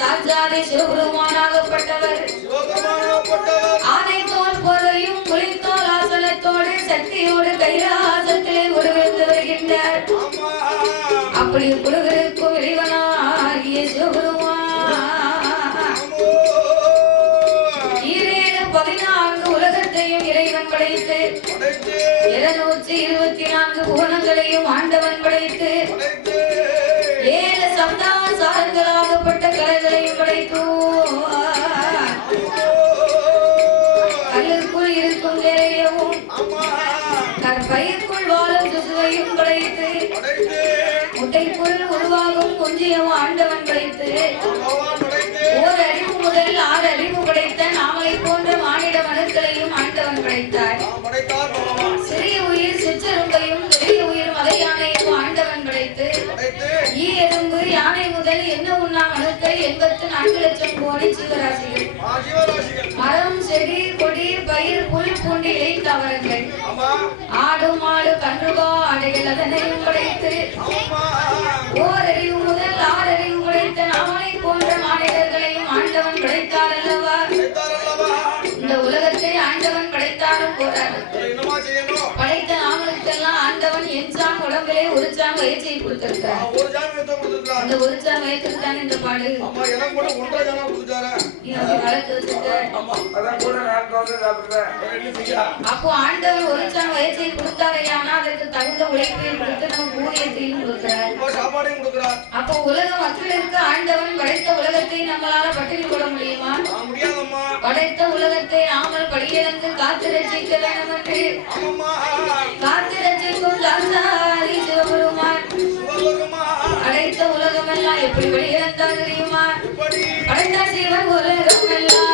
சாட்சாதி சிவபெருமானாகப்பட்டவர் ஆனை தோல் பொறையும் குளித்தோல் ஆசனத்தோடு சக்தியோடு கைலாசத்திலே உருவிருந்து வருகின்றார். அப்படி குழுவிற்கும் இறைவனாகிய சிவபெருமான் 14 உலகத்தையும் இறைவன் படைத்து 224 புவனங்களையும் ஆண்டவன் படைத்து 7 சப்தாசாரங்களாகப்பட்ட கலைகளையும் படைத்து கல்லுக்குள் இருக்கும் நிறையவும் பயிர்க்குள் வாழும் சிசுவையும் படைத்து முட்டைக்குள் உருவாகும் குஞ்சியம் ஆண்டவன் படைத்து ஓர் அறிவு முதல் 6 அறிவு படைத்த நாமலை போன்ற மானிட மனுக்களையும் ஆண்டவன் படைத்தார். சிறிய உயிர் சிற்றெரும்பையும் பெரிய உயிர் மலை யானையும் ஆண்டவன் படைத்து ஈ எறும்பு யானை முதல் என்ன உண்ணா மனுக்கள் 84 லட்சம் கோடி ஜீவராசிகள் மரம் செடி கொடி பயிர் புல் பூண்டி இலை தாவரங்கள் ஆடு மாடு கன்றுகா ஆடைகள் அதனையும் படைத்து ஓர் அறிவு முதல் 6 அறிவு படைத்த நாமலை போன்ற மாநிலங்களையும் ஆண்டவன் படைத்தார் அல்லவா. இந்த உலகத்தை ஆண்டவன் படைத்தாலும் போறாரு. படைத்த நாமலுக்கெல்லாம் ஆண்டவன் எஞ்சான் உடம்பிலே ஒரு சான் வயிற்சியை கொடுத்திருக்கிறார். அந்த ஒரு சான் வயிற்றுக்கு தான் இந்த பாடு அப்போ ஆண்டவன் ஒரு சான் வயிற்சியை கொடுத்தாரையானா அதற்கு தகுந்த உழைப்பையும் கொடுத்து நம்ம ஊதியத்தையும் கொடுக்கிறார். அப்போ உலக மக்களுக்கு ஆண்டவன் படைத்த உலகத்தை நம்மளால பட்டினி போட முடியுமா? படைத்த உலகத்தை நாமல் படியிழந்து காத்து ரசிக்க வேண்டும் என்று காத்து ரசிக்கும் தாசாரி சிவபெருமான் படைத்த உலகம் எல்லாம் எப்படி படியிழந்தா தெரியுமா? படைத்த சிவன் உலகம் எல்லாம்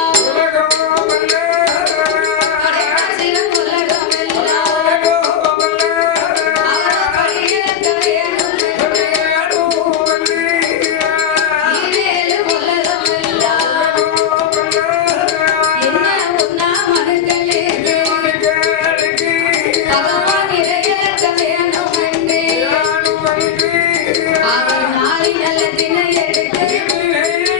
Yeah.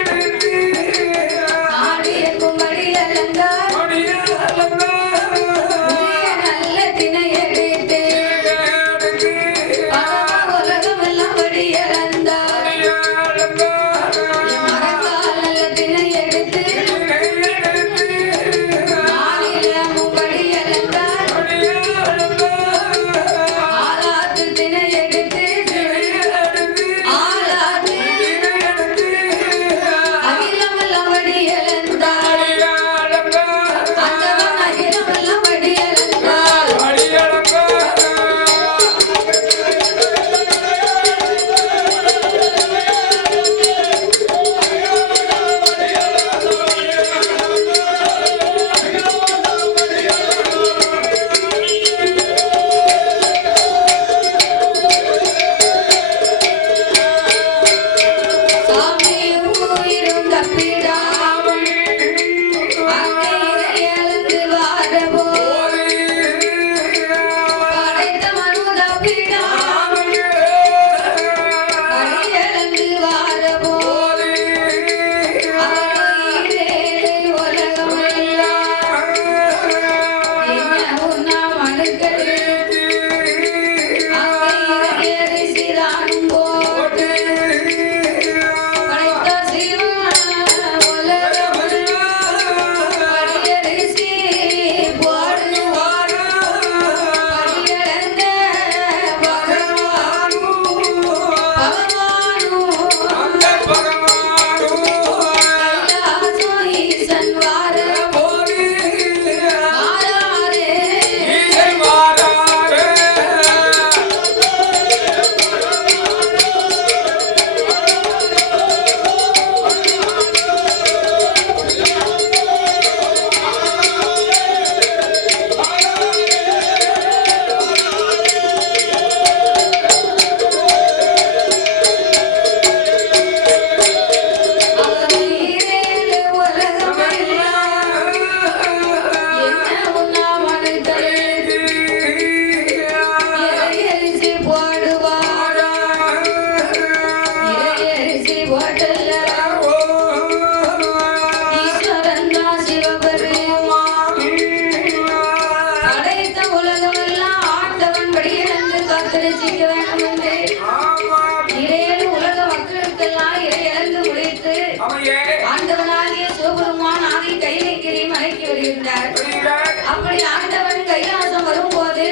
ஆண்டவன் கைலாசம் வரும்போது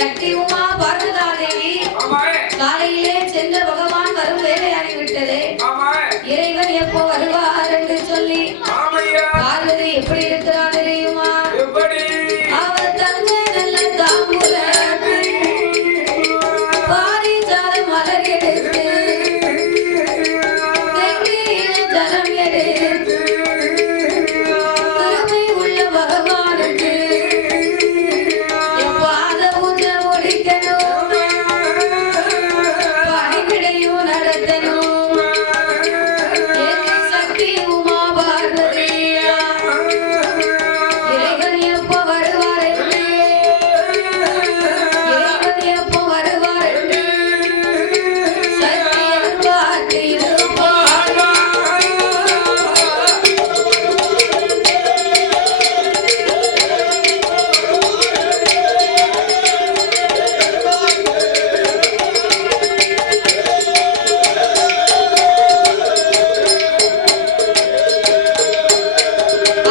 சக்தி உமா பார்வதா தேவி காலையிலே சென்ற பகவான் வரும் வேலையாகிவிட்டது. இறைவன் எப்போ வருவார் என்று சொல்லி பார்வதி எப்படி இருக்கிறார் தெரியுமா? அவர் தங்க நல்ல தாம்பூல பாரிஜாத மலர் எடுத்து ஜலம் எடுத்து கருமை உள்ள பகவானுக்கு எவ்வாத ஊற்ற ஒழிக்கணும், பணிவிடையும் நடத்தணும். சக்தி உமா பார்வதியா இறைவன் எப்போ வருவார் என்று இறைவன் எப்போ வருவார் என்று சக்தி எதிர்பார்த்து இருப்பார்.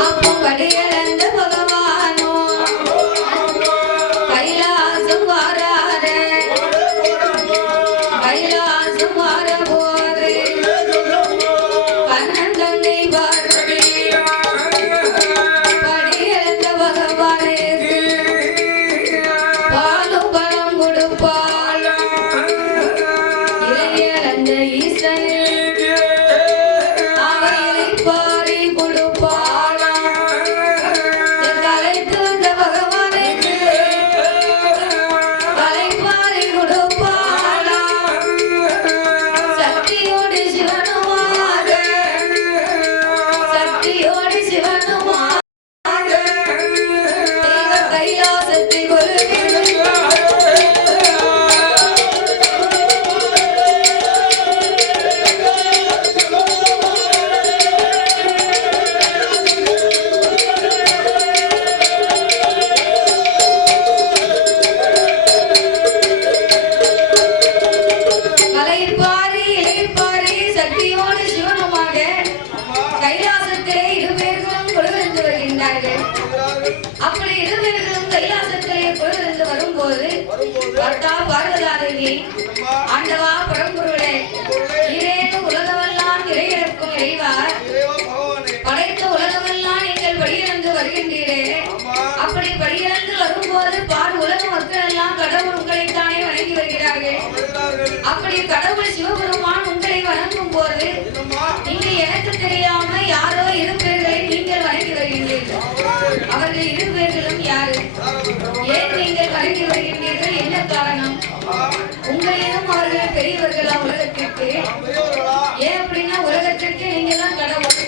அப்போ படியளந்த பகவானோ கைலாசம் வாராரே, கைலாசம் வார போது கண்ணன் தங்கை பார்வதி படியளந்த பகவானுக்கு பாலும் பழம் கொடுப்பாள். இறையளந்த ஈசனுக்கு அவையை பாரி கொடுப்பாள். கலைத்து வந்த பகவானுக்கு கலைப்பாரி கொடுப்பாள். சக்தியோடு சிவனுமாக சக்தியோடு சிவனுமாக தெய்வ கைலாசத்தை கலைப்பாரி இலைப்பாரி சக்தியோடு சிவனுமாக கைலாசத்திலே இருபேர்களும் கொழுவிருந்து வருகின்றார்கள். அப்படி இருபேர்களும் கைலாசத்திலே கொழுவிருந்து வரும்போது பர்த்தா பார்வதாதேவி ஆண்டவா பரம்பொருளே இரேக உலகமெல்லாம் இறையிறக்கும் இறைவார் படைத்த உலகமெல்லாம் நீங்கள் படியிறந்து வருகின்றீரே. அப்படி படியிறந்து வரும்போது பார் உலக மக்கள் எல்லாம் கடவுள் உங்களைத்தானே வணங்கி வருகிறார்கள். அப்படி கடவுள் சிவபெருமான் உங்களை வணங்கும் போது நீங்க எனக்கு தெரியாம யாரோ இரு பேர்களை நீங்கள் வணங்கி வருகின்றீர்கள். அவர்கள் இரு பேர்களும் யாரு? ஏன் நீங்கள் வணங்கி வருகின்றீர்கள்? என்ன காரணம்? உங்களிடம் அவர்கள் பெரியவர்களா உலகத்திற்கு? ஏன் அப்படின்னா உலகத்திற்கு நீங்க தான் கடவுள்.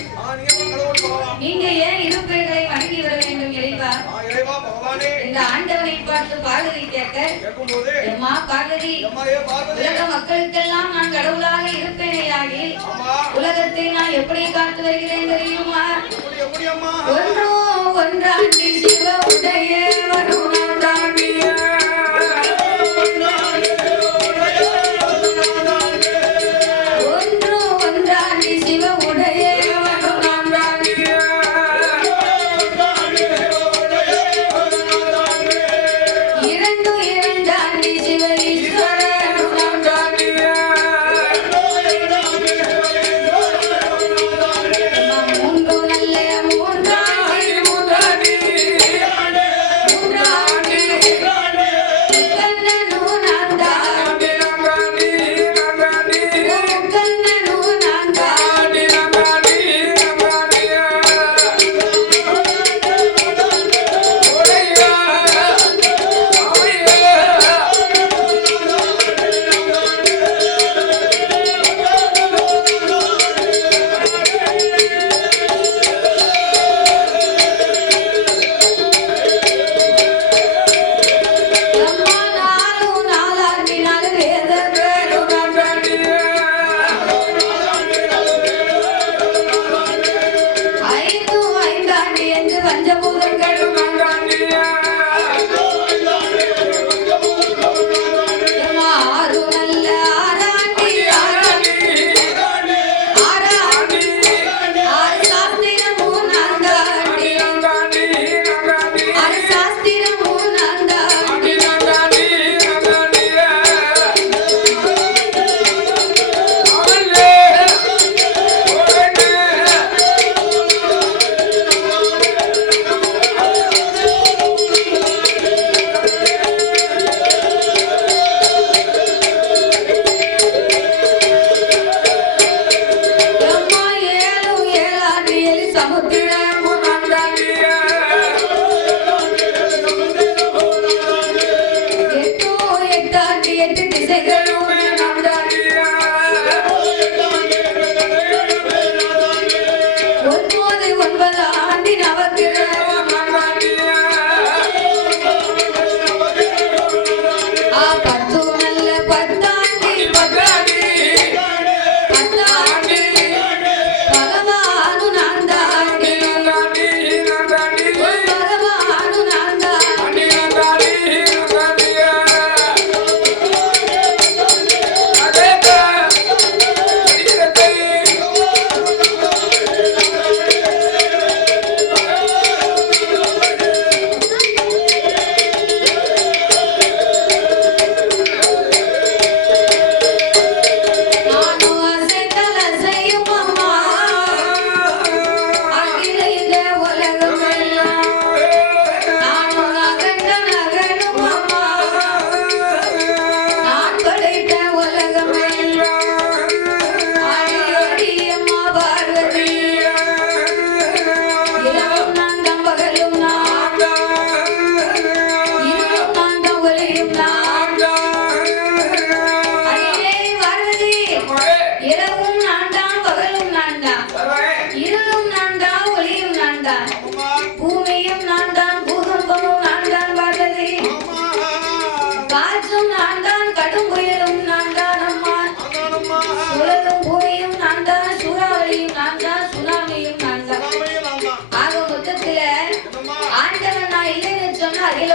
நீங்க ஏன் இரு பேர்களை வணங்கி வர வேண்டும் இறைவா? இந்த ஆண்டவனை பார்த்து பார்வதி கேட்க, எம்மா பார்வதி, உலக மக்களுக்கெல்லாம் நான் கடவுளாக இருப்பேனேயாகி உலகத்தை நான் எப்படி காத்து வருகிறேன் தெரியுமா? ஒன்றோ ஒன்றாண்டி சிவ உடைய வருணாண்டிய ஒன்றோ ஒன்றாண்டி சிவ உடைய மூன்றாண்டி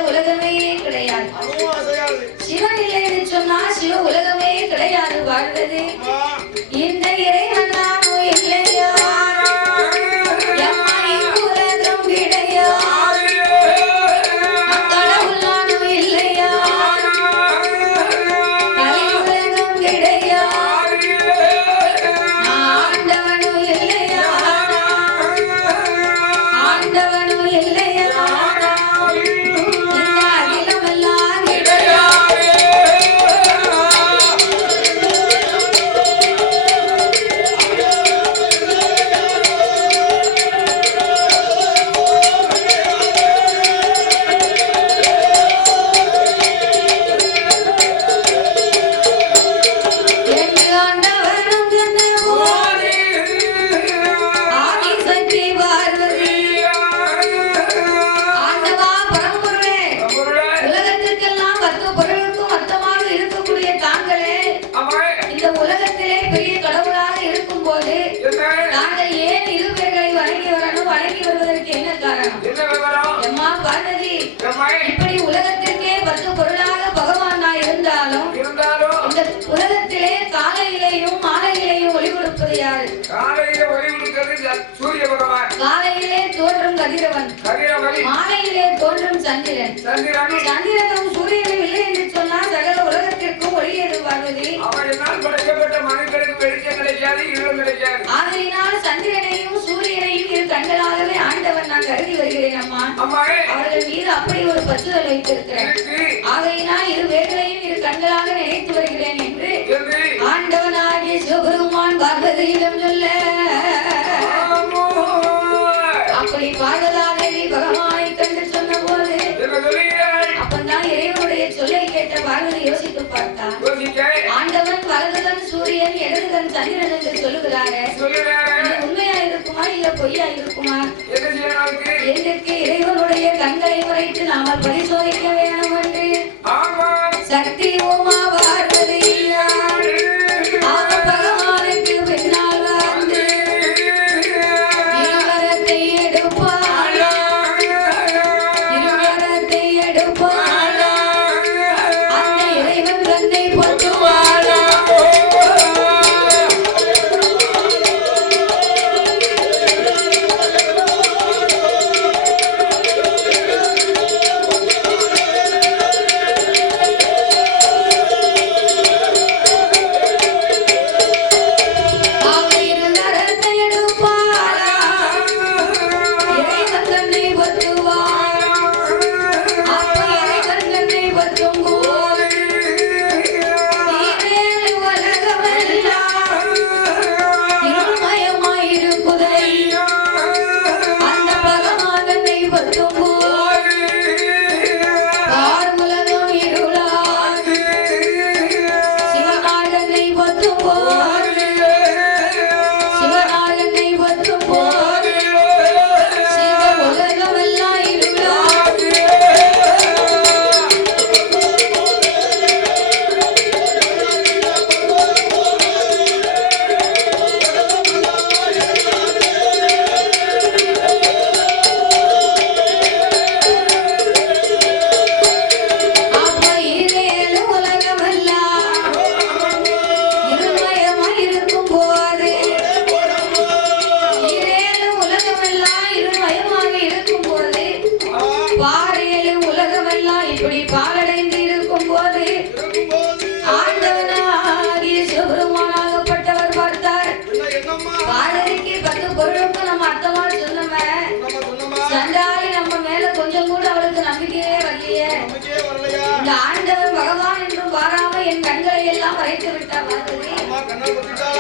உலகமே கிடையாது. சிவன் இல்லை என்று சொன்னா சிவ உலகமே கிடையாது. வாழ்வது இந்த இறைவன் நானோ இல்லையா உலகம் கிடையாது. கடவுள் நானோ இல்லையா கலை உலகம் கிடையாது. ஆண்டவனோ இல்லையா ஆண்டவனோ இல்லையா இந்த அகிலமெல்லாம் கிடையாது. என் ஆண்டவனும் என்னவோடு ஆதிசக்தி பார்வதி. ஆண்டவா பரம்பொருளே, உலகத்திற்கெல்லாம் 10 பொருளுக்கும் மொத்தமாக இருக்கக்கூடிய தாங்களே இந்த உலகத்திலே பெரிய கடவுளாக இருக்கும் போது நாங்கள் ஏன் இருவர்களை வணங்கி வரணும்? வணங்கி வருவதற்கு என்ன காரணம்? எம்மா பார்வதி, இப்படி உலகத்திற்கே 10 பொருளாக பகவான் நான் இருந்தாலும் இந்த உலகத்திலே காலையிலேயும் மாலையிலேயும் ஒளி கொடுப்பது யாரு? காலையிலே தோன்றும் கதிரவன், மாலையிலே தோன்றும் சந்திரன். சந்திரனும் சூரியனும் இல்லை என்று சொன்னால் சகல உலகத்திற்கும் ஒளி எது பார்வதி? ஆகையினால் சந்திரனையும் சூரியனையும் இரு கண்களாகவே ஆண்டவன் நான் கருதி வருகிறேன் அம்மா. அவர்கள் மீது அப்படி ஒரு பற்றுதல் வைத்திருக்கிறேன். ஆகையினால் இரு வேர்களையும் இரு கண்களாக நினைத்து வருகிறேன் என்று ஆண்டவனாகிய சிவபெருமான் பார்வதியிடம் சொல்ல, அப்படி பார்வதாதேவி பகவானை கண்டு சொன்ன போது அப்பந்தான் இறைவனுடைய சொல்லை கேட்ட பார்வதி யோசித்து பார்த்தார். ஆண்டவன் வலதுகன் சூரியன் இடதுகன் சந்திரன் என்று சொல்லுகிறாரே, உண்மையா இருக்குமா இல்ல பொய்யா இருக்குமா? எதற்கு இறைவனுடைய கண்களை மறைத்து நாமல் பரிசோதிக்க வேணும் என்று சக்தி உமா பார்வதி பகவானுக்கு பின்னால் வந்து இருவரத்தை எடுப்பாள் அந்த இறைவன் கண்ணை பொற்றுவாள்.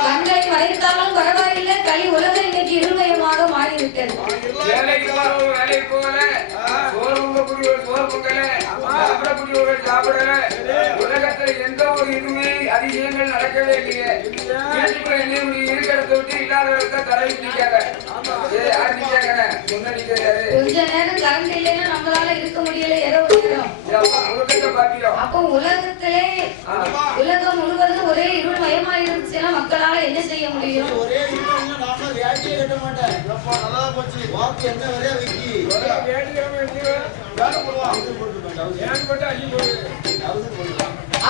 கண்களை மறைத்தாலும் பரவாயில்லை, களி உலகம் இன்னைக்கு இருமயமாக மாறிவிட்டது. உலகத்தில் எந்த ஒரு இதுவுமே அதிசயங்கள் நடக்கவே இல்லையே. இருக்கிறத விட்டு இல்லாத தடவை நிற்காங்க. கொஞ்ச நேரம் கரண்ட் இல்லைன்னா நம்மளால இருக்க முடியல. அப்போ உலகத்திலே உலகம் முழுவதும் ஒரே இருள் மயமா இருந்துச்சுன்னா மக்களால என்ன செய்ய முடியும்? மாட்டேன். எப்பா நல்லா போச்சு. வாக்கு என்ன வரையா விக்கி.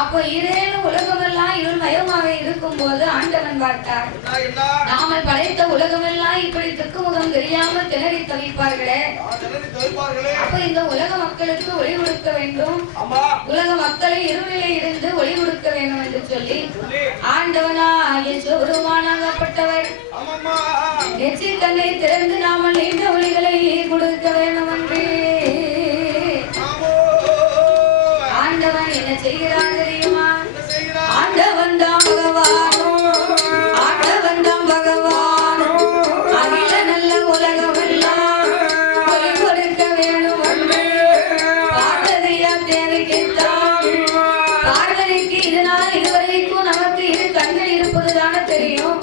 அப்போ இரேலும் உலகமெல்லாம் இருள் மயமாக இருக்கும் போது ஆண்டவன் பார்த்தார். நாமல் படைத்த உலகமெல்லாம் இப்படி திக்குமுகம் தெரியாமல் திணறி தவிப்பார்களே. அப்ப இந்த உலக மக்களுக்கு ஒளி கொடுக்க வேண்டும், உலக மக்களை இருளிலே இருந்து ஒளி கொடுக்க வேண்டும் என்று சொல்லி ஆண்டவனாகிய சிவபெருமானாகப்பட்டவர் நெற்றி கண்ணை திறந்து நாமல் நீண்ட ஒளிகளை கொடுக்க வேண்டும் என்று ஆண்டவன் என்ன செய்கிறார் தெரியுமா? ஆண்டவன் தான் பகவான், ஆண்டவன் தான் பகவான். அகில நல்ல உலகம் எல்லாம் ஒளி கொடுக்க வேண்டும் என்று பார்வதியா தேவிக்கிட்டான். பார்வதிக்கு இதனால் இதுவரைக்கும் நமக்கு இரு கண்கள் இருப்பதுதான தெரியும்.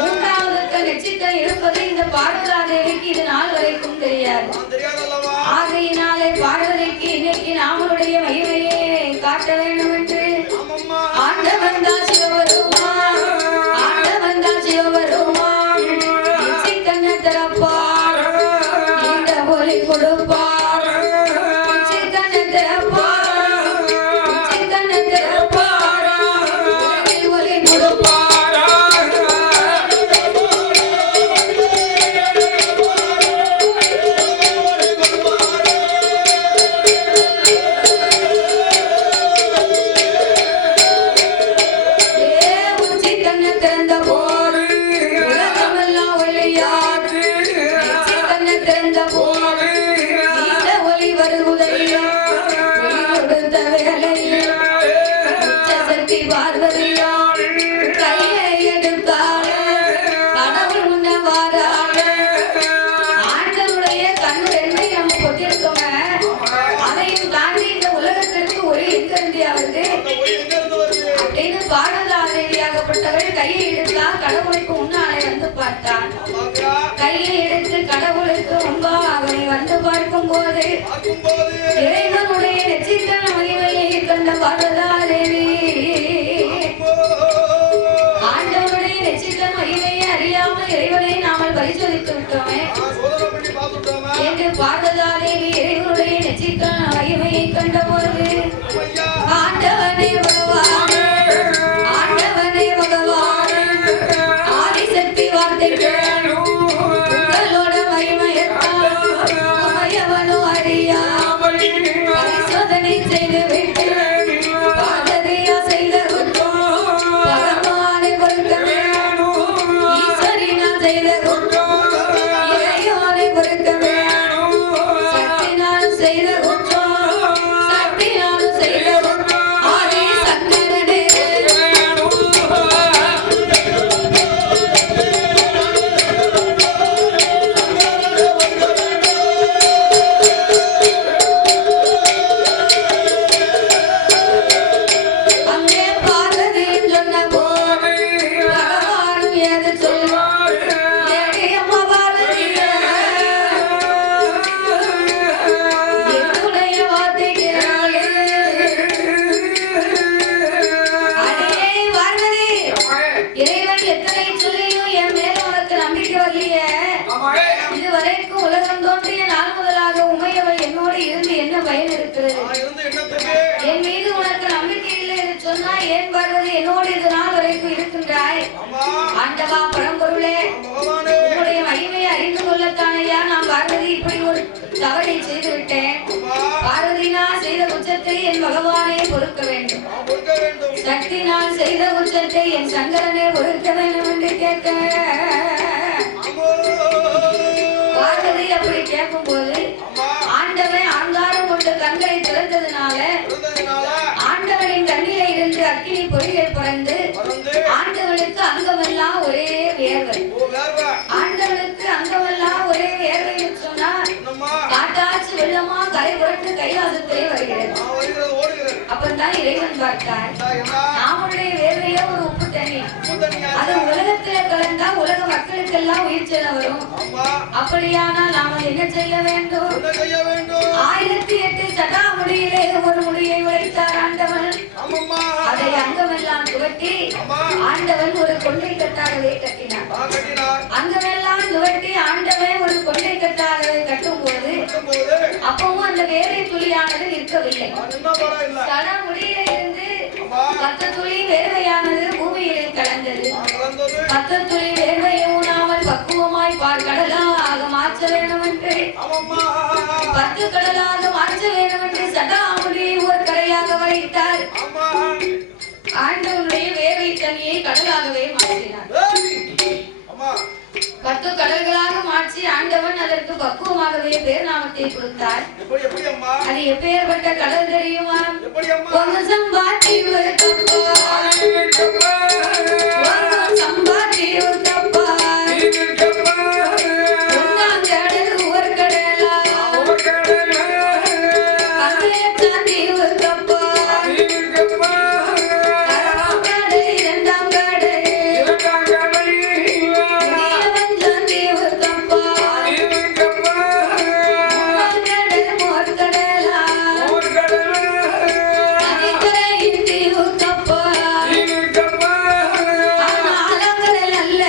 மூன்றாவது நெற்றிக்கண் இருப்பது இந்த பார்வதா தேவிக்கு இது நாள் வரைக்கும் தெரியாது. ஆகையினாலே பார்வதிக்கு இன்னைக்கு நாமளுடைய மகிமையை காட்ட வேண்டும் என்று ஆண்டவன் தான் சிவபெருமான், ஆண்டவன் தான் சிவபெருமான் நெற்றிக்கண்ணை திறப்பார், இந்த ஒளி கொடுப்பார். நெற்றிக்கண்ணை திறப்பார், நெற்றிக்கண்ணை திறப்பார், ஒளி கொடுப்பார். கையை எடுத்தால் கடவுளுக்கு முன்னாலே வந்து பார்த்தான். கையை எடுத்து கடவுளுக்கு முன்பாக அவனை வந்து பார்க்கும் போது இறைவனுடைய நெற்றிக்கண் மகிமையை கண்ட பார்வதா தேவி ஆண்டவனுடைய நெற்றிக்கண் மகிமையை அறியாமல் இறைவனை நாமல் பரிசோதித்து விட்டோமே என்று பார்வதா தேவி இறைவனுடைய நெற்றிக்கண் மகிமையை கண்ட போது ஆண்டவனை பகவானே, ஆண்டவனை பகவானே, ஆதிசக்தி வார்த்தைகள் உங்களோட மகிமையத்தால் உமையவனும் அறியாமல் பரிசோதனை செய்து விட்டு பார்வதியா செய்த குற்றம் பகவானை பொறுக்க வேணும், ஈஸ்வரினா செய்த குற்றம் இறைவனை பொறுக்க வேணும், சக்தினால் செய்த குற்றம் சக்தினால் செய்த குற்றம் ஆதி சங்கரனே அங்கே பார்வதியின் சொன்ன போது பகவானும் ஏது சொல்வார்? ஏடி அம்மா பார்வதியே, என்னுடைய வார்த்தை கேளு. அடியே பார்வதி, இறைவன் எத்தனை சொல்லியும் என் மேல உனக்கு நம்பிக்கை வரலையே. இதுவரைக்கும் உலகம் தோன்றிய நாள் முதலாக உமையவள் என்னோடு இருந்து என்ன பயன் இருக்கிறது? என் மீது உனக்கு நம்பிக்கை இல்லை என்று சொன்னா ஏன் பார்வதி என்னோடு இது நாள் வரைக்கும் இருக்கின்றாய்? ஆண்டவா பரம்பொருளே, உன்னுடைய மகிமையை அறிந்து கொள்ளத்தானையா நான் பார்வதி இப்படி ஒரு தவறை செய்து விட்டேன். பார்வதி நான் செய்த குற்றத்தை என் பகவானே பொறுக்க வேண்டும், சக்தி நான் செய்த குற்றத்தை என் சங்கரனே பொறுக்க வேண்டும் என்று கேட்க பார்வதி அப்படி கேட்கும் போது ஆண்டவன் ஆங்காரம் கொண்டு கண்களை திறந்ததுனால ஆண்டவனின் கண்ணிலே இருந்து அக்கினி பொறிகள் பறந்து ஆண்டவனுக்கு அங்கமெல்லாம் ஒரே வேர்வை. ஆண்டவனுக்கு அங்கமெல்லாம் ஒரே வேர்வை சொன்னா காட்டாச்சு வெள்ளமா கரை புரட்டு கைலாசத்திலே வருகிறது. அப்பதான் இறைவன் பார்த்தார், நாமுடைய வேர்வையே ஒரு உப்பு தண்ணி, அது உலகத்திலே கலந்தா உலக மக்களுக்கெல்லாம் உயிர் செல்ல வரும். அப்படியானால் நாம என்ன செய்ய வேண்டும்? 1008 சடாமுடியிலே ஒரு முடியை உடைத்தார் ஆண்டவன். அதை அங்கமெல்லாம் துவட்டி ஆண்டவன் ஒரு கொண்டை கட்டாகவே கட்டினார். அந்த வேலை துளியானது நிற்கவில்லை. என்ன படம் இல்ல தடமுடியில இருந்து 10 துளி வேர்வையானது பூமியிலே கலந்தது. 10 துளி வேர்வையை ஊனாமல் பக்குவமாய் கடலாக மாற்ற வேண்டும் என்று 10 கடலாக மாற்ற வேண்டும் என்று சடாமுடியை ஒரு கரையாக வைத்தார். ஆண்டவனுடைய வேர்வை தண்ணியை கடலாகவே மாற்றினார். 10 கடல்களாக மாற்றி ஆண்டவன் அதற்கு பக்குவமாகவே பேர் நாமத்தை கொடுத்தார். அது எப்பேற்பட்ட கடல் தெரியுமா? ஒரு சம்பாத்தி ஒரு கப்பா, ஒரு சம்பாத்தி ஒரு கப்பா, ஒன்னாம் கடல் ஒரு கடலா, அதே சாந்தி ஒரு கப்பா, கடல் இரண்டாம் கடல் நல்ல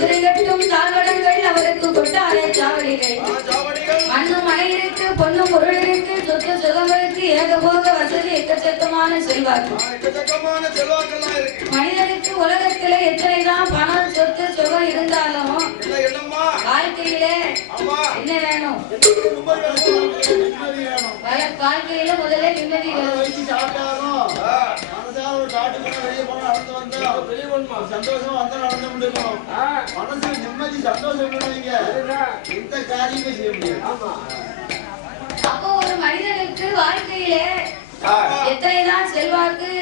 குதிரை கட்டும் தாழ்வடங்கள் அவருக்கு கொட்டாரே சாவடிகள் மண்ணும் மனை இருக்கு பொண்ணும் பொருள் இருக்கு சொத்து சுகங்களுக்கு ஏகபோக வசதி எக்கச்சக்கமான செல்வாக்கு மனிதனுக்கு உலகத்திலே எத்தனைதான் பணம் சொத்து சுகம் இருந்தாலும் வாழ்க்கையிலே என்ன வேணும்? வாழ்க்கையில முதல்ல நிம்மதி வேணும். சந்தோஷம் வந்தா நடந்து முடியும். மனசு நிம்மதி சந்தோஷம் இந்த காரியமே செய்ய முடியும். அப்போ ஒரு மனிதனுக்கு வாழ்க்கையிலே எத்தனைதான் செல்வாக்கு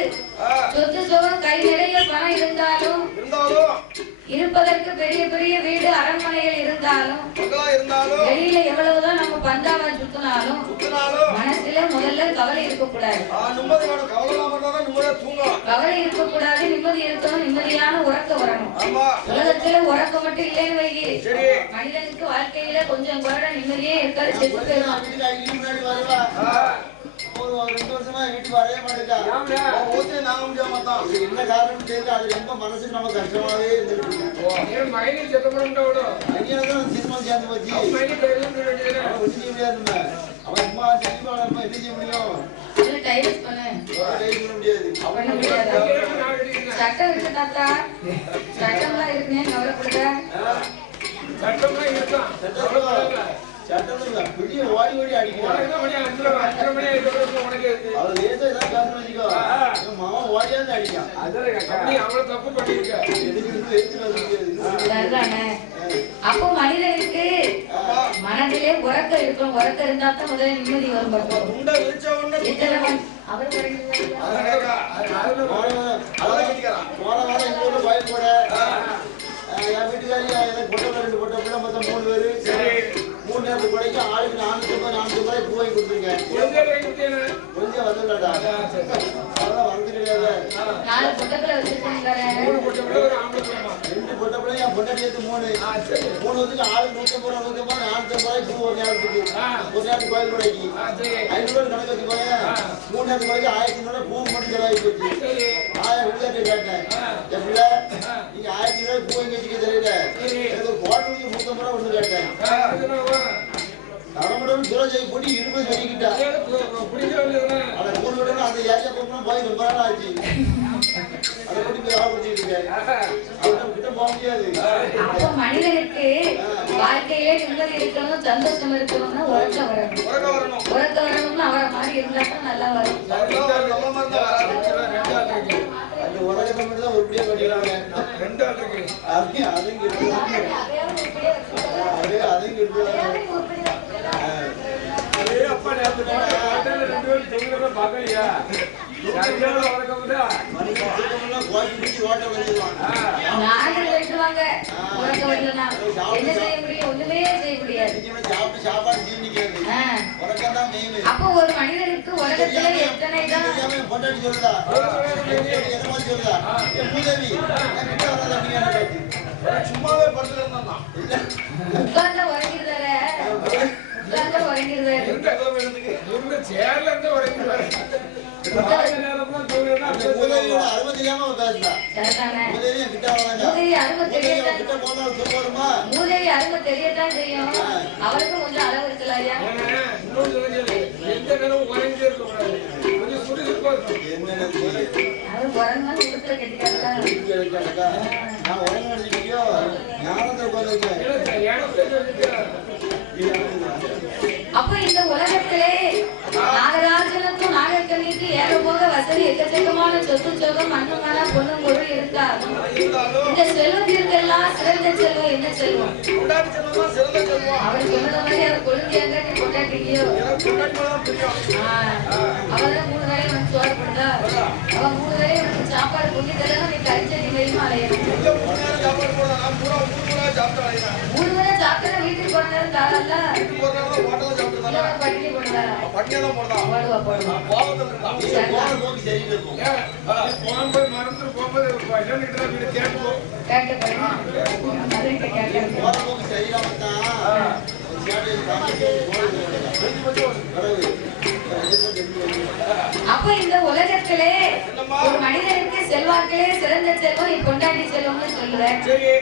சொத்து சுகம் கை நிறைய பணம் இருந்தாலும் இருப்பதற்கு பெரிய பெரிய வீடு அரண்மனைகள் இருந்தாலும் வெளியில எவ்வளவுதான் நம்ம பந்தாவா சுத்தினாலும் மனசுல முதல்ல கவலை இருக்கக்கூடாது. கவலை இருக்கக்கூடாது, நிம்மதி இருக்கணும், நிம்மதியான உறக்கம் வரணும். உலகத்துல உறக்கம் மட்டும் இல்லைன்னு வைகி மனிதனுக்கு வாழ்க்கையில கொஞ்சம் கூட நிம்மதியே இருக்காது, செத்து போயிடும். ஒரு 2 வருஷமா வீட்டுக்கு வரவே மாட்டேங்க. நாங்க முடியாம தான் என்ன காரணம் தெரியல. அது ரொம்ப மனசுக்கு நம்ம கஷ்டமாவே இருந்துருக்கு. சினிமா சேர்ந்து போச்சு முடியாது. அவன் அம்மா சினிமா என்ன செய்ய முடியும்? முடியாது. சட்டம் இருக்கு தாத்தா, சட்டம்லாம் இருக்குன்னு கவலைப்படுத. பெரிய ஓடி ஓடி அடிக்கிறான். மாமா ஓடியாந்து அடிக்கான். அப்போ மனிதனுக்கு மனதிலே உறக்கம் இருக்கும். உறக்கம் இருந்தா தான் முதல்ல நிம்மதி வரும். அவர் என் வீட்டுக்காரி எனக்கு பொட்டை 2 பொட்டை பிள்ளை மொத்தம் 3 பேரு. 3 நேரத்துக்கு கொடைக்கு ஆளுக்கு 400 ரூபாய் பூ வாங்கி கொடுத்துருக்கேன். கொஞ்சம் வந்துடா அதெல்லாம் வந்து கிடையாது. 4 பொட்டை வச்சிருக்காங்க. 2 பொட்டை பிள்ளை என் பொட்டாட்டி எடுத்து 3 வந்துட்டு ஆளுக்கு 150 ரூபாய் 400 ரூபாய் பூ ஒரு நேரத்துக்கு கோயில் கொடைக்கு 500 ரூபாய் கணக்கு வச்சு போய் 3 நேரத்துக்கு கொடைக்கு 1500 ரூபாய் பூ மட்டும் செலவாகி போச்சு. வீட்டுல கேட்டேன், என் பிள்ளை நீங்க 1000 ரூபாய் பூ வாங்கி வச்சுக்க தெரியல, எனக்கு ஒரு பாட்டிலுக்கு 150 ரூபாய் ஒண்ணு கேட்டேன். தலைமுடன் சுரஜை போட்டு 20 சொல்லிக்கிட்டா. அதை கூடு விடணும். அந்த ஏரியா போகணும் போய் ரொம்ப நாள் ஆச்சு. அதை போட்டு போய் ஆபத்துட்டு இருக்கேன். கிட்ட போக முடியாது. அப்போ மனிதனுக்கு வாழ்க்கையிலே நிம்மதி இருக்கணும், சந்தோஷம் இருக்கணும்னா உறக்கம் வரணும். உறக்கம் வரணும்னா அவரை மாதிரி இருந்தா தான் நல்லா வரும். அந்த உலகத்தை மட்டும் தான் உருப்படியா பண்ணிடுறாங்க. அதையும் சாப்பாடு ஜீவனிக்கிறது அப்போ ஒரு மனிதனுக்கு உலகத்துல எத்தனை தான் பொண்டாட்டி சொல்லுதா என்ன மாதிரி சொல்லுதா பூதேவி சும்மாவே படுத்துருந்தான் உட்கார்ந்து உறங்கிடுறாரு. உட்கார்ந்து உறங்கிடுறாரு. சேர்ல இருந்து உறங்கிடுவாரு. அருமை தெரியத்தான் செய்யும். அவருக்கு கொஞ்சம் அளவு இருக்கலையா? அது உறங்க உடுப்புல கட்டிக்காதா? அப்ப இந்த உலகத்திலே நாகராஜனுக்கும் நாகக்கண்ணிக்கு ஏற போக வசதி எக்கச்சக்கமான சொத்து சொகம் மண்ணுமான பொண்ணும் பொருள் இருந்தாலும் இந்த செல்வத்திற்கெல்லாம் சிறந்த செல்வம் என்ன செல்வம்? அவர் சொன்னது மாதிரி அவர் கொழுந்தியாங்க நீ கொண்டாட்டியோ? அவதான் 3 வேளையும் வந்து சோறப்படுதா? அவன் 3 வேளையும் வந்து சாப்பாடு கொண்டு தரலாம். நீ கரிச்சடி வேலையும் அலையணும். 3 வேளை சாப்பிட்டா வீட்டுக்கு போனது தாராள பட்டினி போடுறாரா? போடுவா போடுவா. கேட்டு அப்ப இந்த உலகத்திலே ஒரு மனிதனுக்கு செல்வாக்கிலே சிறந்த செல்வம் நீ கொண்டாடி செல்வம்னு சொல்லுவேன்.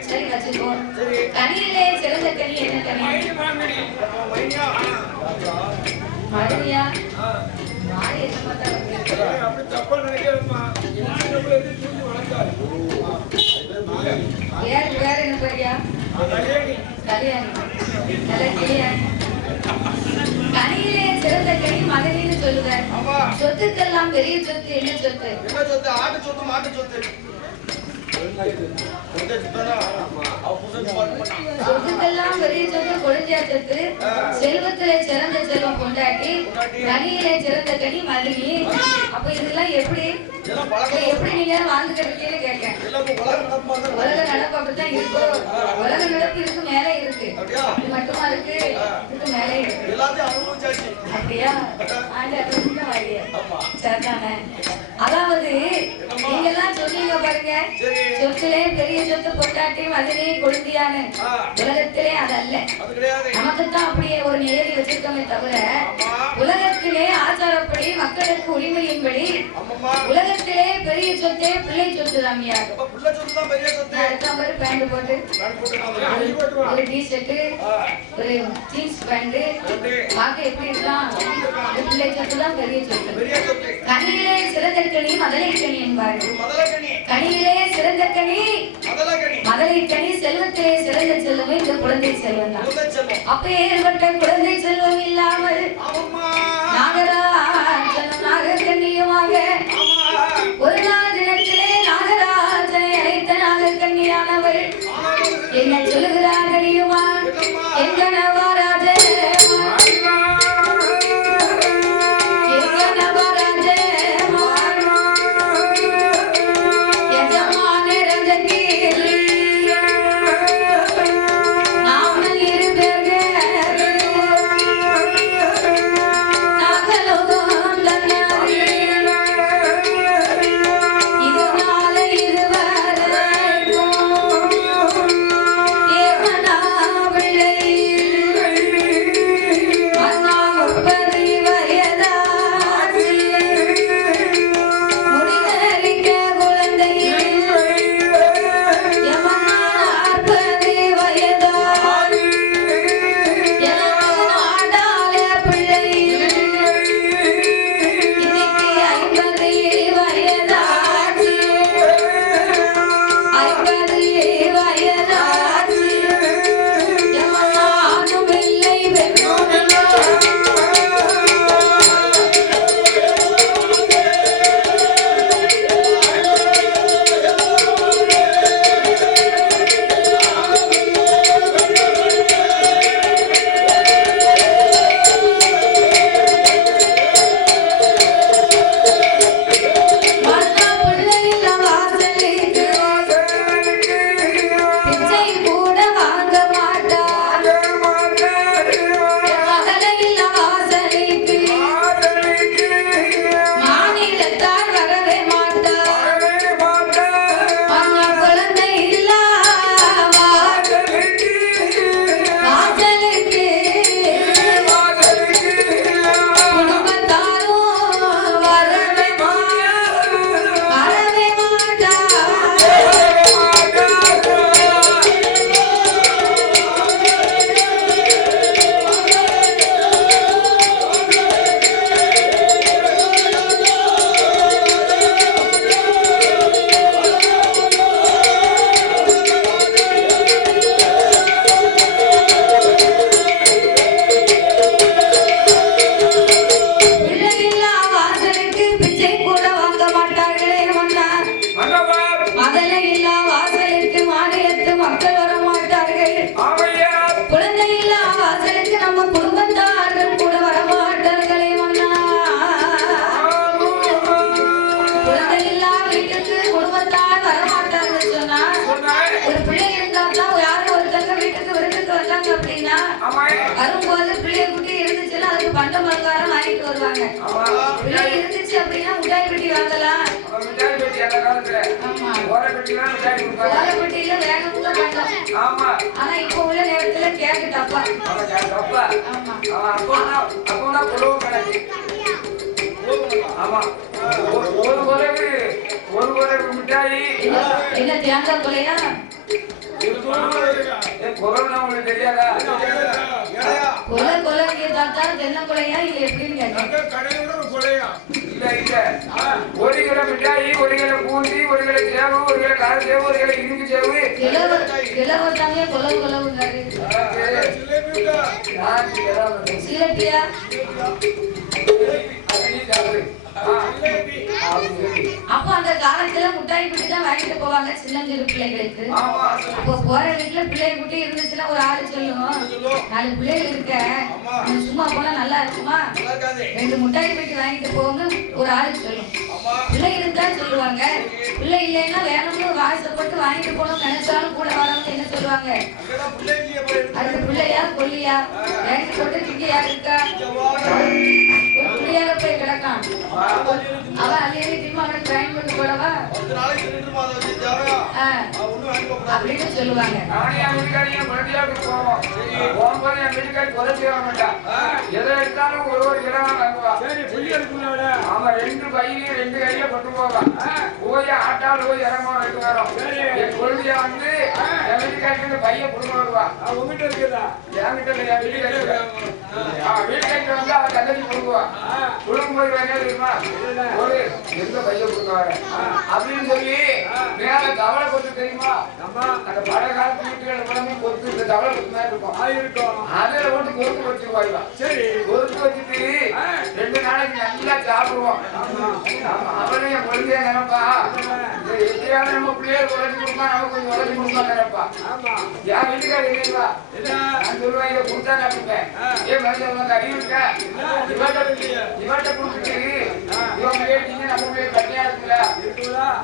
சரி வச்சுக்கோ. கனியிலே சிறந்த கனி என்ன கனி? மதுரையா? மாறி என்ன பார்த்தா அப்படி தப்பா நினைக்கிறேம்மா. வேற என்ன பெரியா? கல்யாணி. நல்ல கல்யாணி. கனியிலே சிறந்த கனி மகனின்னு சொல்லுவேன். சொத்துக்கெல்லாம் பெரிய சொத்து என்ன சொத்து? என்ன சொத்து? ஆட்டு சொத்து, மாட்டு சொத்து. சொத்துக்கெல்லாம் பெரிய சொத்து கொழுந்தியா சொத்து. செல்வத்திலே சிறந்த செல்வம் கொண்டாட்டி, கனியிலே சிறந்த கனி மதுரை. அப்ப இதெல்லாம் எப்படி நீங்க வாழ்ந்துக்கிறீங்கன்னு கேட்கேன். உலக நடப்பு அப்படித்தான் இருக்கும். உலக நடப்பு இருக்கு மேலே இருக்கு. இது மட்டுமா இருக்கு? இதுக்கு மேலே இருக்கு. அப்படியா? சரிதானே? அதாவது நீங்க எல்லாம் சொன்னீங்க பாருங்க, சொத்திலே பெரிய சொத்து கொண்டாட்டி மதுரை கொழுந்தியான்னு. உலகத்திலே அதல்ல. நமக்குத்தான் அப்படியே ஒரு நியதி வச்சிருக்கோமே தவிர, உலகத்திலே ஆச்சாரப்படி மக்களுக்கு உரிமையின்படி உலகத்திலே பெரிய சொத்தே பிள்ளை சொத்து தாமியா. பேண்ட் போட்டு ஒரு டி-ஷர்ட் ஒரு ஜீன்ஸ் பேண்ட் பார்க்க எப்படி இருக்கலாம்? பிள்ளை சொத்து தான் பெரிய சொத்து. கனியிலே சிறந்த கனி மதலை கனி என்பார்கள். கனியிலே சிறந்த கனி மதலை கனி. செல்வத்திலே சிறந்த செல்வமே இந்த குழந்தை செல்வம் தான். அப்ப ஏற்பட்ட குழந்தை செல்வம் இல்லாமல் நாகராஜனும் நாகக்கண்ணியுமாக ஒரு நாள் தினத்திலே நாகராஜனை அழைத்த நாகக்கண்ணியானவள் என்ன சொல்லுகிறார் தெரியுமா? எங்கனவா ராஜே வரும்போது பிள்ளை குட்டி இருந்துச்சுன்னா அதுக்கு பண்ட மலங்காரம் வாங்கிட்டு வருவாங்க. பிள்ளை இருந்துச்சு அப்படின்னா மிட்டாய் பெட்டி வாங்கலாம். ஓலைப்பெட்டியில வேகமுள்ள பண்டம். ஆனா இப்ப உள்ள நேரத்துல கேக்கு டப்பா. ஆமா ஒரு குறைவு மிட்டாயி என்ன தேங்காய் கொலையா கொரோனா உங்களுக்கு தெரியாதா கொலை கொலைக்கு பார்த்தா தென்னை கொலையா இல்ல எப்படின்னு கேட்டேன். இல்ல இல்ல ஒரு கிலோ மிட்டாயி ஒரு கிலோ பூந்தி ஒரு கிலோ சேவு ஒரு கிலோ கார சேவு ஒரு கிலோ இனிப்பு சேவு கிழவர் தாங்க கொலவு கொலவுங்காரு சிலப்பியா அப்ப அந்த காலத்துல முட்டாய் குட்டி தான் வாங்கிட்டு போவாங்க சின்னஞ்சிறு பிள்ளைகளுக்கு. அப்போ போற வீட்டுல பிள்ளை குட்டி இருந்துச்சுன்னா ஒரு ஆளு சொல்லும், 4 பிள்ளைகள் இருக்க சும்மா போனா நல்லா இருக்குமா, 2 முட்டாய் குட்டி வாங்கிட்டு போங்க ஒரு ஆளு சொல்லும். பிள்ளை இருந்தா சொல்லுவாங்க, பிள்ளை இல்லைன்னா வேணும்னு வாசப்பட்டு வாங்கிட்டு போனோம் நினைச்சாலும் கூட வரவங்க என்ன சொல்லுவாங்க, அது பிள்ளையா கொல்லியா வாங்கிட்டு போட்டு திங்க யாரு இருக்கா, ஒரு பிள்ளையாக போய் கிடக்கான் அவன் அள்ளியடி திரும்ப அவனுக்கு ட்ரைன் பண்ணி போடவா அப்படின்னு சொல்லுவாங்க. எதை எடுத்தாலும் ஒரு கிழமை ஆமா 2 பையிலையும் 2 கையில கொண்டு போவான். போய் ஆட்டால் போய் இறங்குவா 2 பேரும். என் கொள்கைய வந்து என் வீட்டுக்காரிக்கு பைய கொடுக்க வருவா. உங்ககிட்ட இருக்குதா? என்கிட்ட இல்லையா? வீட்டுக்காரிக்கு வந்து அவன் தங்கச்சி கொடுக்குவா. கொடுக்கும்போது வேணா தெரியுமா ஒரு எந்த பைய கொடுக்க வர அப்படின்னு சொல்லி மேல தவளை கொத்து தெரியுமா, அந்த பழைய காலத்து வீட்டுகள் எல்லாமே கொத்து இந்த தவளை கொத்து மாதிரி இருக்கும். அதுல கொண்டு கொத்து வச்சுருவாங்க. கொத்து வச்சுட்டு 2 நாளைக்கு நல்லா சாப்பிடுவோம். அவனே என் குழந்தைய நினைப்பா, எப்படியாவது நம்ம பிள்ளைகள் உழைச்சி கொடுப்பா, நம்ம கொஞ்சம் உழைச்சி கொடுப்பா நினைப்பா. என் வீட்டுக்கார இல்லைங்களா நான் சொல்லுவேன், இதை கொடுத்தா நட்டுப்பேன். ஏன் மனுஷன் அறிவு இருக்க இவன்கிட்ட கொடுத்துட்டு இவன் கேட்டீங்க நம்ம பிள்ளைய கட்டியா இருக்குல்ல,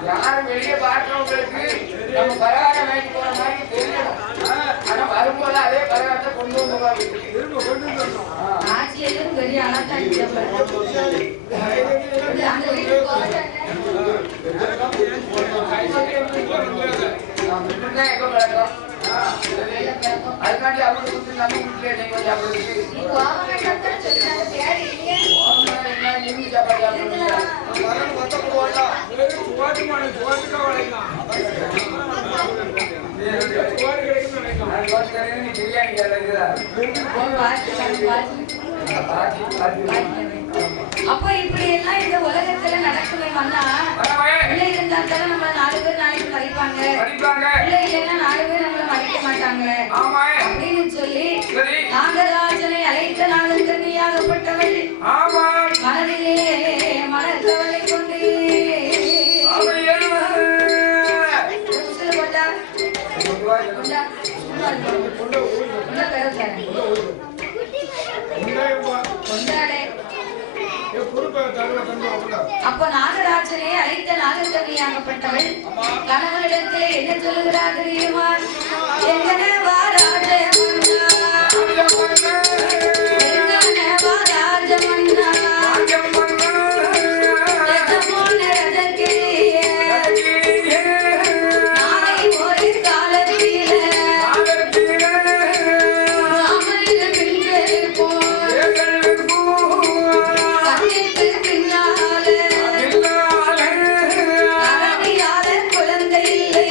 யாரும் வெளியே பார்க்கிறவங்களுக்கு நம்ம பலகாரம் வாங்கி போற மாதிரி தெரியணும். ஆனா வரும்போது அதே பலகாரத்தை கொண்டு வந்துருவாங்க. ஆட்சியையும் பெரிய அழகாக அந்த வீட்டுக்கு அதுக்காண்டி அவங்க கொடுத்து நம்ம வீட்டுல நீங்க அப்ப இப்படி எல்லாம் இந்த உலகத்துல நடக்குமே மன்னா, பிள்ளை இருந்தா தானே நம்ம 4 பேர் நாளைக்கு மதிப்பாங்க, பிள்ளை இல்லைன்னா 4 பேர் நம்மள மதிக்க மாட்டாங்க அப்படின்னு சொல்லி நாகராஜனை அழைத்த நாளுக்கண்ணியாகப்பட்டவள் மனதிலே மனக்கவலை கொண்டு அப்போ நாகராஜனை அழைத்த நாகக்கண்ணியாகப்பட்டவள் கணவனிடத்திலே என்ன சொல்லுகிறார் தெரியுமா, எங்கனவா ராஜமன்னா எங்கனவா ராஜமன்னா குழந்தை இல்லை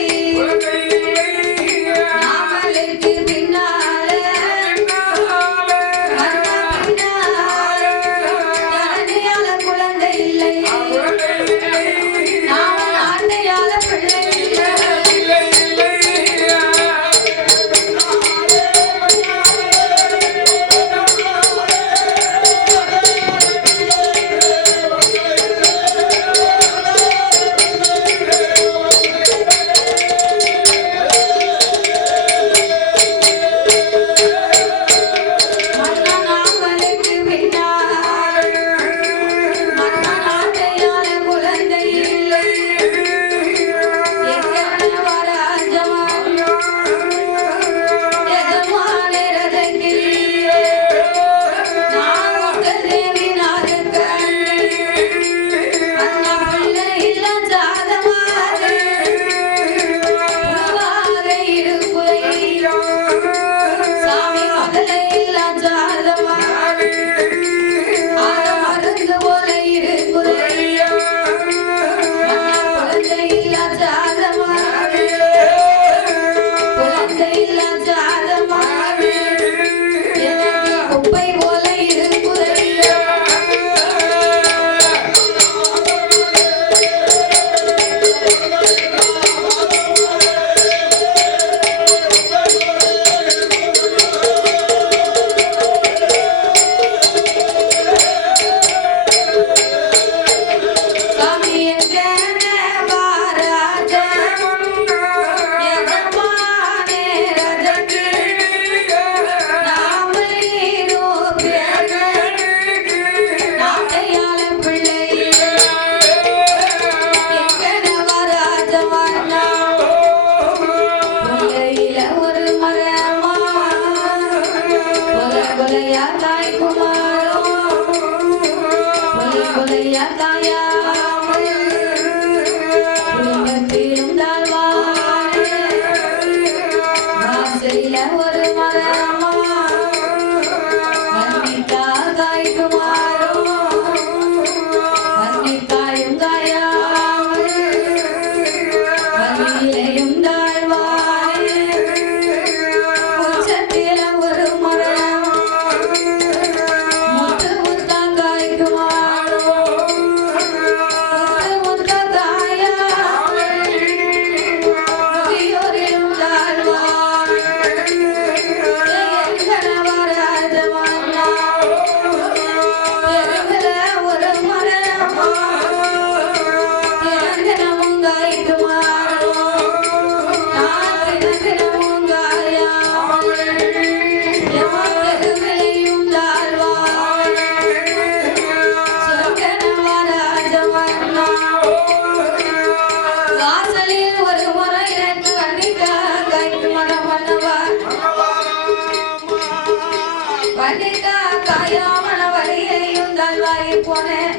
காயாமன வழியையும் தல்வாகி போனேன்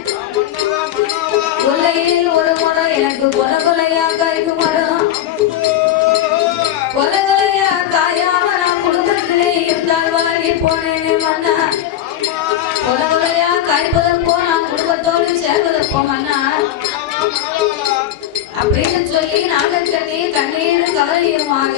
கொல்லையில் ஒரு முறை எனக்கு கொலை கொலையா கைக்கு வரும் கொலை கொலையா காயாமன குடும்பத்திலேயும் தல்வாகி போனேன் மன்னா கொலை கொலையா காய்ப்பதற்கோ நான் குடும்பத்தோடு சேர்வதற்கோ மன்னா அப்படின்னு சொல்லி நாகக்கண்ணி கண்ணீர் கவலையுமாக